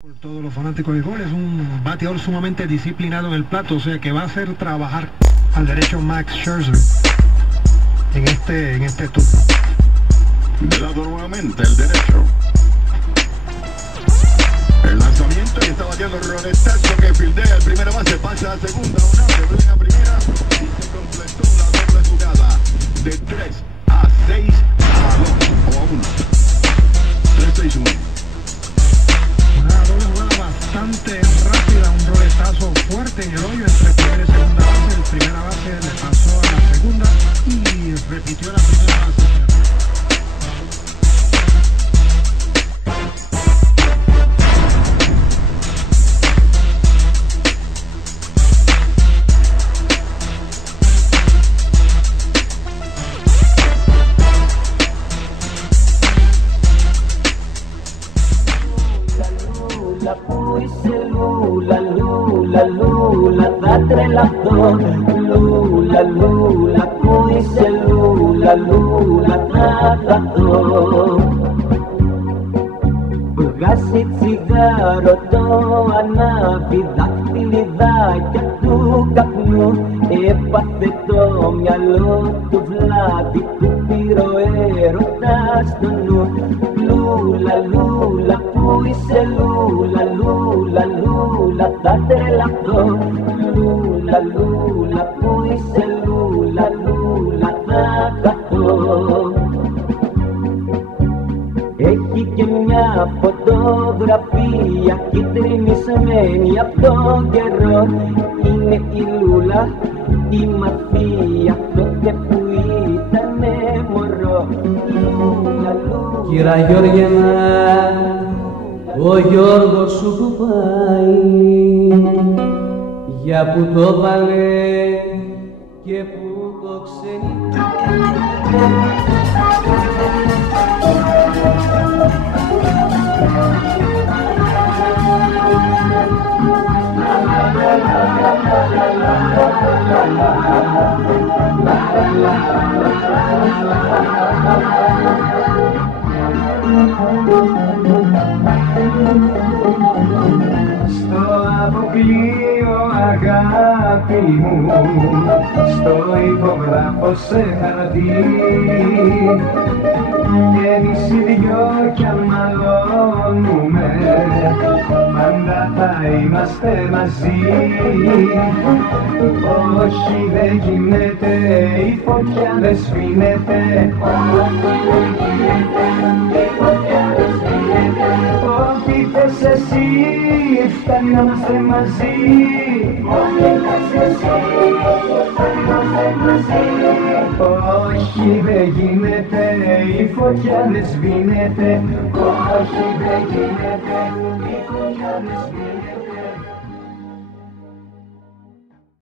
Por todos los fanáticos de gol, es un bateador sumamente disciplinado en el plato, o sea que va a hacer trabajar al derecho Max Scherzer en este turno. De lado nuevamente el derecho. El lanzamiento y está bateando Ronestazo que fildea el primera base, pasa a segunda, una a primera y se completó la doble jugada de 3 a 6 a 2 o a 1. 3-6-1. Una doble jugada bastante rápida, un roletazo fuerte en el hoyo entre primera y segunda base. El primera base le pasó a la segunda y repitió la primera base. Lula, datre la do, Lula, puise Lula, nada do. Pagasit sigaro to, anabi, daktilidad, katukak no, epateto, mialo, tu vladi, tu piro, erotas, no, Lula, puise Lula, date la do, Lula, puise Lula, nada do. Εκεί και μια φωτογραφία κυτρινισμένη απ' τον καιρό είναι η Λούλα, η Μαθία τότε που ήτανε μωρό. Λούλα. Κύρα Γιώργιανα, ο Γιώργος σου που πάει, για που το βάλε και που το ξενιτάει. Στο αποκλείο αγάπη μου, στο υπογράφω σε χαρτί και εμείς οι δυο κι αν μαλώνουμε πάντα θα είμαστε μαζί. Όχι δεν γίνεται, η φωτιά δεν σβήνεται. Όχι δεν γίνεται, η φωτιά δεν σβήνεται. Ό,τι θες εσύ φτάνει να είμαστε μαζί. Ό,τι θες εσύ φτάνει να είμαστε μαζί. Όχι δεν γίνεται, η φωτιά δεν σβήνεται. Όχι δεν γίνεται, η φωτιά δεν σβήνεται.